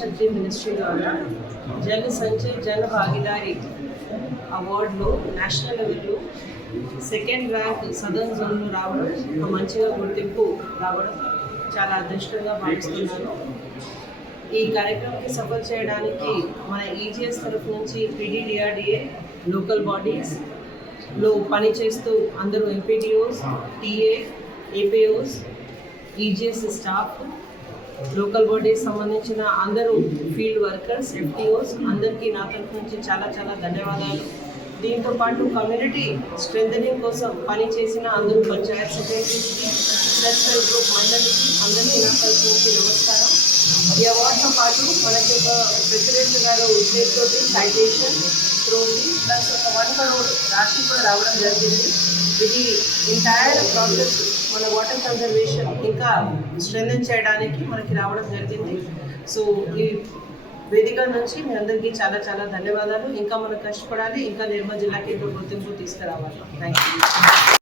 శక్తి ministry ద్వారా Jan Sanchay Jan Bhagidari అవార్డులో national లెవెల్లో second rank southern జోన్లో రావడం ఒక మంచిగా గుర్తింపు రావడం చాలా అదృష్టంగా భావిస్తున్నాను. ఈ కార్యక్రమానికి సఫల్ చేయడానికి మన ఈజీఎస్ తరఫు నుంచి PDDRDA లోకల్ బాడీస్లో పనిచేస్తూ అందరూ MPDOs, TA, APOs, EGS staff, local bodies సంబంధించిన అందరూ ఫీల్డ్ వర్కర్స్, FTOs అందరికీ నా తరఫు నుంచి చాలా చాలా ధన్యవాదాలు. దీంతో పాటు కమ్యూనిటీ స్ట్రెంథనింగ్ కోసం పనిచేసిన అందరూ పంచాయత్ సెక్రటరీస్కి, సెల్ఫ్ హెల్ప్ గ్రూప్ మండలికి అందరికీ నా తరఫు నుంచి నమస్కారం. ఈ అవార్డుతో పాటు మనకి ఒక ప్రెసిడెంట్ గారు చేతితో సైటేషన్, ట్రోఫీ ప్లస్ ఒక 1 crore రాశి కూడా రావడం జరిగింది. ఇది ఎంటైర్ ప్రాసెస్ మన వాటర్ కన్జర్వేషన్ ఇంకా స్ట్రెంథెన్ చేయడానికి మనకి రావడం జరిగింది. సో ఈ వేదిక నుంచి మీ అందరికీ చాలా చాలా ధన్యవాదాలు. ఇంకా మనం కష్టపడాలి, ఇంకా నిర్మల్ జిల్లాకి ఎంతో గుర్తింపు తీసుకురావాలి. Thank you.